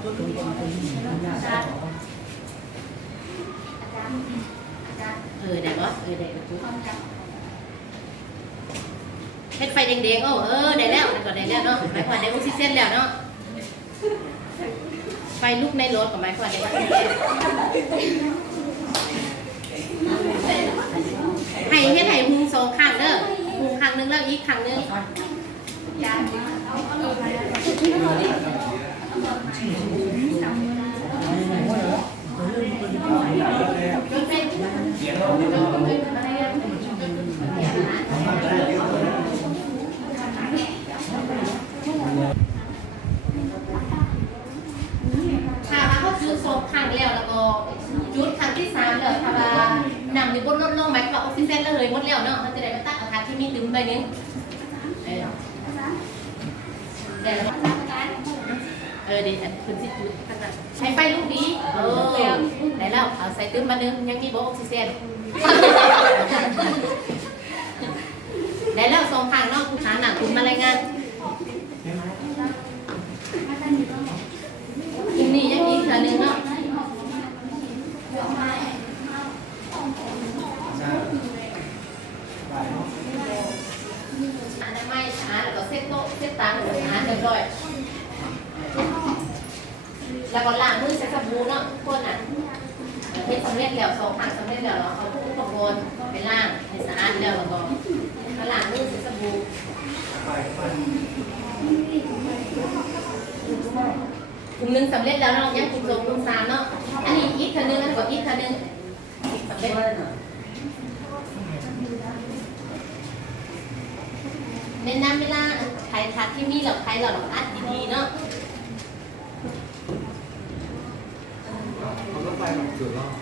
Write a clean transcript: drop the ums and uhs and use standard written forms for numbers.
ได้บ่ได้เฮ็ดไฟแดงๆได้แล้วก็ได้แล้วเนาะหมายความได้ออกซิเจนแล้วเนาะไฟลุกในรถก็หมายความได้ออกซิเจนให้เฮ็ดให้หุง2ครั้งเด้อหุงครั้งนึงแล้วอีกครั้งนึงถ้าเขาจุด2ครั้งแล้วก็จุดครั้งที่3แล้วถ้าว่านำอยู่บนลดลงหมายความออกซิเจนแล้วเลยหมดแล้วเนาะมันจะได้มาตักอากาศที่มีตึมไปนึงได้แล้วดีคุณสิจุดใช้ไฟลูกนี้ได้แล้วเอาใส่ตึมมานึงยังมีบ่ออกซิเจนได้แล้ว2ครั้งเนาะผู้ค้าหนังคุณมารายงานทีนี้ยังอีกอันนึงเนาะอนามัยสะอาดแล้วก็เซ็ตโต๊ะเซ็ตตังสะอาดเรียบร้อยแล้วก็ล้างมือใช้สบู่เนาะทุกคนอ่ะเฮ็ดสำเร็จแล้ว2ครั้งสำเร็จแล้วเนาะเอาทุกอุปกรณ์ไปล้างให้สะอาดแล้วก็ล้างมือใช้สบู่กลุ่มหนึ่งสำเร็จแล้วเนาะยังกลุ่ม2กลุ่ม3เนาะอันนี้อีกเท่านึงอันนี้ก็อีกเท่านึงสำเร็จเน้นน้ำเวลาใครทักที่มีเราใครเราอัดดีๆเนาะรถไฟแบบจุดรอบ